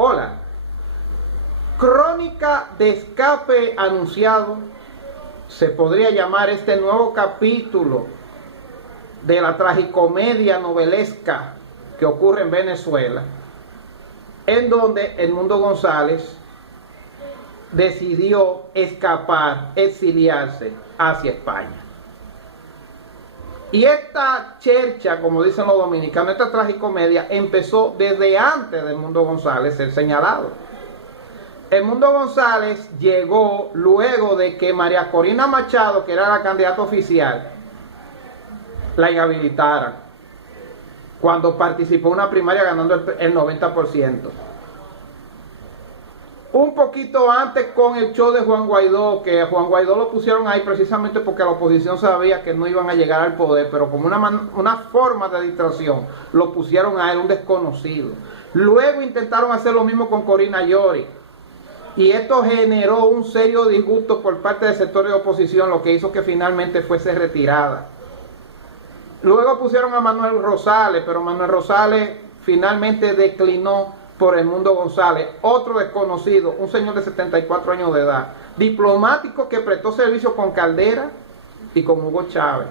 Hola. Crónica de escape anunciado. Se podría llamar este nuevo capítulo de la tragicomedia novelesca que ocurre en Venezuela, en donde Edmundo González decidió escapar, exiliarse hacia España. Y esta chercha, como dicen los dominicanos, esta tragicomedia empezó desde antes de Edmundo González ser señalado. Edmundo González llegó luego de que María Corina Machado, que era la candidata oficial, la inhabilitaran cuando participó en una primaria ganando el 90%. Un poquito antes con el show de Juan Guaidó, que a Juan Guaidó lo pusieron ahí precisamente porque la oposición sabía que no iban a llegar al poder, pero como una forma de distracción, lo pusieron a él, un desconocido. Luego intentaron hacer lo mismo con Corina Yori, y esto generó un serio disgusto por parte del sector de oposición, lo que hizo que finalmente fuese retirada. Luego pusieron a Manuel Rosales, pero Manuel Rosales finalmente declinó por Edmundo González, otro desconocido, un señor de 74 años de edad, diplomático que prestó servicio con Caldera y con Hugo Chávez.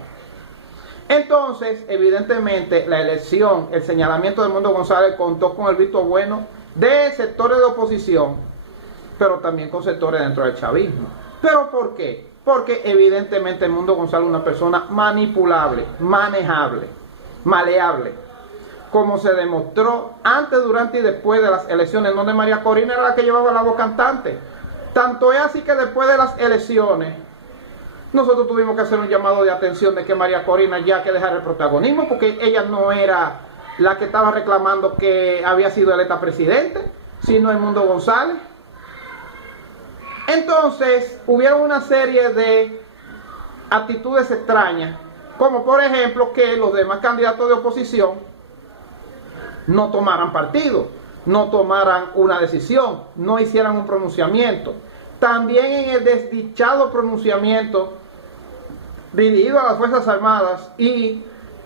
Entonces, evidentemente, la elección, el señalamiento de Edmundo González contó con el visto bueno de sectores de oposición, pero también con sectores dentro del chavismo. ¿Pero por qué? Porque evidentemente Edmundo González es una persona manipulable, manejable, maleable, como se demostró antes, durante y después de las elecciones, donde María Corina era la que llevaba la voz cantante. Tanto es así que después de las elecciones, nosotros tuvimos que hacer un llamado de atención de que María Corina ya que dejar el protagonismo, porque ella no era la que estaba reclamando que había sido electa presidente, sino Edmundo González. Entonces, hubieron una serie de actitudes extrañas, como por ejemplo que los demás candidatos de oposición no tomaran partido, no tomaran una decisión, no hicieran un pronunciamiento. También en el desdichado pronunciamiento dirigido a las Fuerzas Armadas y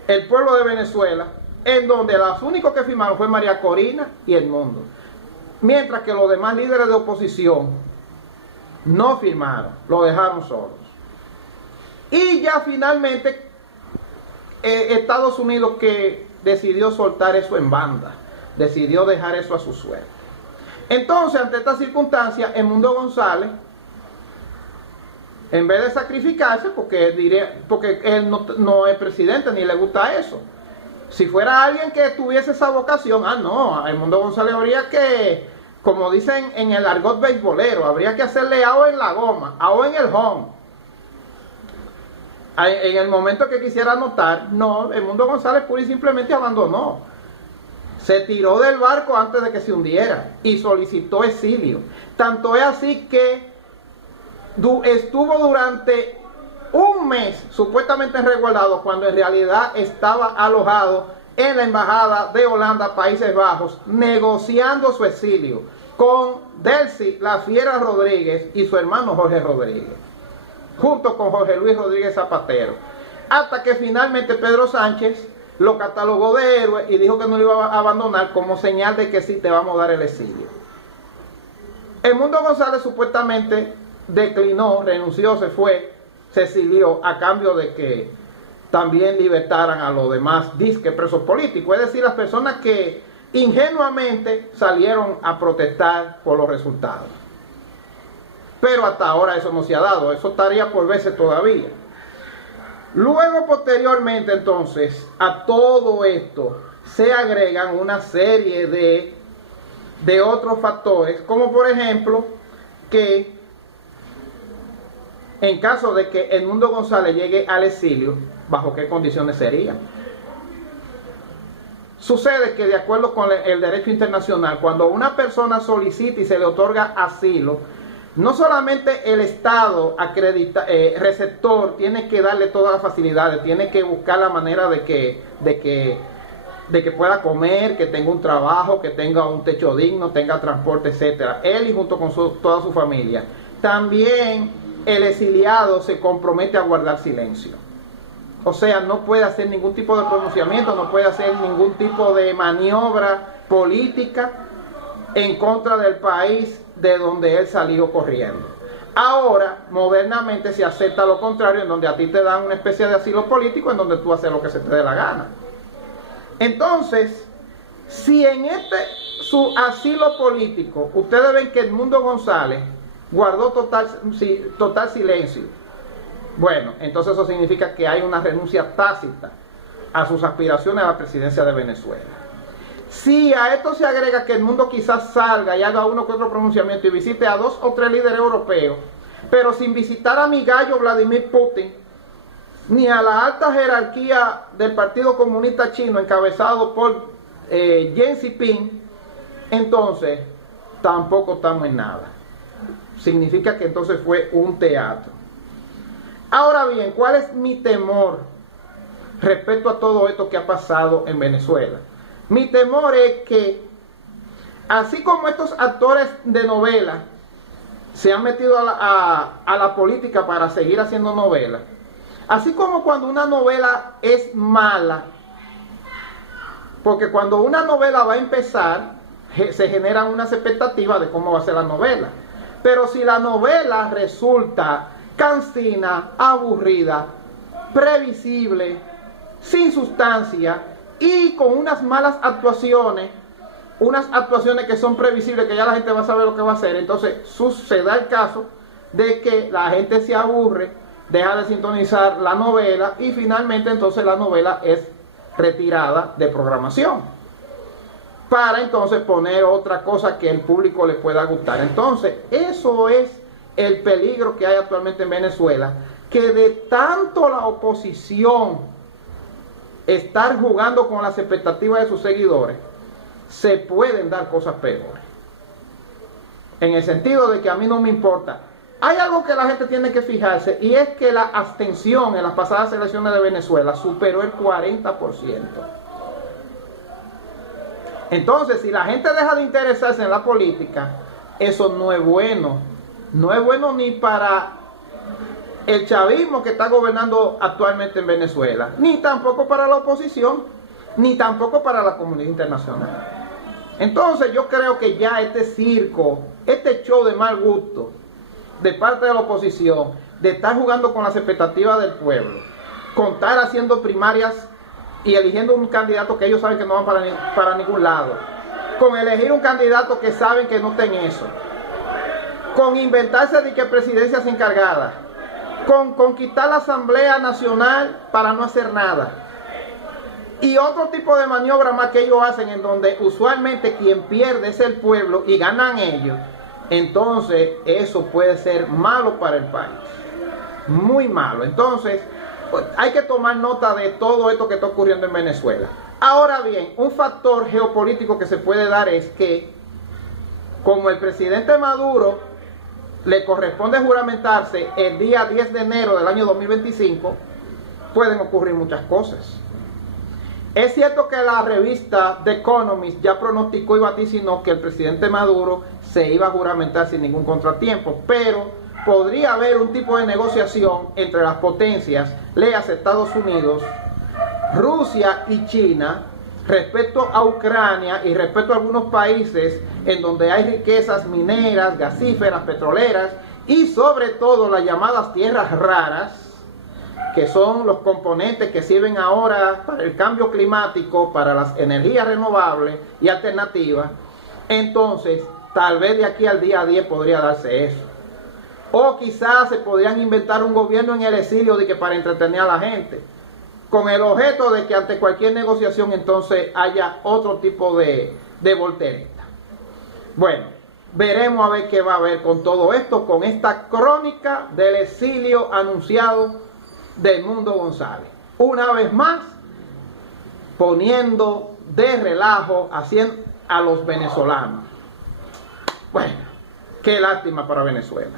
el pueblo de Venezuela, en donde los únicos que firmaron fue María Corina y Edmundo, mientras que los demás líderes de oposición no firmaron, lo dejaron solos. Y ya finalmente Estados Unidos, que decidió soltar eso en banda, decidió dejar eso a su suerte. Entonces, ante esta circunstancia, Edmundo González, en vez de sacrificarse, porque él no es presidente ni le gusta eso, si fuera alguien que tuviese esa vocación, no, a Edmundo González habría que, como dicen en el argot beisbolero, habría que hacerle AO en la goma, AO en el home. En el momento que quisiera anotar, no, Edmundo González pura y simplemente abandonó. Se tiró del barco antes de que se hundiera y solicitó exilio. Tanto es así que estuvo durante un mes supuestamente resguardado, cuando en realidad estaba alojado en la embajada de Holanda, Países Bajos, negociando su exilio con Delcy La Fiera Rodríguez y su hermano Jorge Rodríguez, junto con Jorge Luis Rodríguez Zapatero, hasta que finalmente Pedro Sánchez lo catalogó de héroe y dijo que no lo iba a abandonar, como señal de que sí, te vamos a dar el exilio. Edmundo González supuestamente declinó, renunció, se fue, se exilió a cambio de que también libertaran a los demás disque presos políticos, es decir, las personas que ingenuamente salieron a protestar por los resultados. Pero hasta ahora eso no se ha dado, eso estaría por verse todavía. Luego, posteriormente, entonces, a todo esto se agregan una serie de otros factores, como por ejemplo que en caso de que Edmundo González llegue al exilio, ¿bajo qué condiciones sería? Sucede que, de acuerdo con el derecho internacional, cuando una persona solicita y se le otorga asilo, no solamente el Estado receptor tiene que darle todas las facilidades, tiene que buscar la manera de que pueda comer, que tenga un trabajo, que tenga un techo digno, tenga transporte, etc. Él y junto con toda su familia. También el exiliado se compromete a guardar silencio. O sea, no puede hacer ningún tipo de pronunciamiento, no puede hacer ningún tipo de maniobra política en contra del país de donde él salió corriendo. Ahora, modernamente se acepta lo contrario, en donde a ti te dan una especie de asilo político, en donde tú haces lo que se te dé la gana. Entonces, si en su asilo político, ustedes ven que Edmundo González guardó total silencio, bueno, entonces eso significa que hay una renuncia tácita a sus aspiraciones a la presidencia de Venezuela. Si a esto se agrega que Edmundo quizás salga y haga uno que otro pronunciamiento y visite a 2 o 3 líderes europeos, pero sin visitar a mi gallo Vladimir Putin, ni a la alta jerarquía del Partido Comunista Chino encabezado por Deng Xiaoping, entonces tampoco estamos en nada. Significa que entonces fue un teatro. Ahora bien, ¿cuál es mi temor respecto a todo esto que ha pasado en Venezuela? Mi temor es que, así como estos actores de novela se han metido a la política para seguir haciendo novelas, así como cuando una novela es mala, porque cuando una novela va a empezar, se generan unas expectativas de cómo va a ser la novela. Pero si la novela resulta cansina, aburrida, previsible, sin sustancia y con unas malas actuaciones, unas actuaciones que son previsibles, que ya la gente va a saber lo que va a hacer, entonces se da el caso de que la gente se aburre, deja de sintonizar la novela y finalmente entonces la novela es retirada de programación para entonces poner otra cosa que el público le pueda gustar. Entonces eso es el peligro que hay actualmente en Venezuela, que de tanto la oposición estar jugando con las expectativas de sus seguidores, se pueden dar cosas peores. En el sentido de que a mí no me importa. Hay algo que la gente tiene que fijarse, y es que la abstención en las pasadas elecciones de Venezuela superó el 40%. Entonces, si la gente deja de interesarse en la política, eso no es bueno. No es bueno ni para el chavismo que está gobernando actualmente en Venezuela, ni tampoco para la oposición, ni tampoco para la comunidad internacional. Entonces yo creo que ya este circo, este show de mal gusto de parte de la oposición, de estar jugando con las expectativas del pueblo, con estar haciendo primarias y eligiendo un candidato que ellos saben que no van para ningún lado, con elegir un candidato que saben que no está en eso, con inventarse de que presidencias encargadas, con conquistar la Asamblea Nacional para no hacer nada, y otro tipo de maniobra más que ellos hacen, en donde usualmente quien pierde es el pueblo y ganan ellos. Entonces eso puede ser malo para el país, muy malo. Entonces pues, hay que tomar nota de todo esto que está ocurriendo en Venezuela. Ahora bien, un factor geopolítico que se puede dar es que, como el presidente Maduro le corresponde juramentarse el día 10 de enero del año 2025, pueden ocurrir muchas cosas. Es cierto que la revista The Economist ya pronosticó y vaticinó que el presidente Maduro se iba a juramentar sin ningún contratiempo, pero podría haber un tipo de negociación entre las potencias, léase Estados Unidos, Rusia y China, respecto a Ucrania y respecto a algunos países en donde hay riquezas mineras, gasíferas, petroleras y sobre todo las llamadas tierras raras, que son los componentes que sirven ahora para el cambio climático, para las energías renovables y alternativas. Entonces, tal vez de aquí al día 10 podría darse eso. O quizás se podrían inventar un gobierno en el exilio de que para entretener a la gente, con el objeto de que ante cualquier negociación entonces haya otro tipo de voltereta. Bueno, veremos a ver qué va a haber con todo esto, con esta crónica del exilio anunciado de Edmundo González. Una vez más, poniendo de relajo a los venezolanos. Bueno, qué lástima para Venezuela.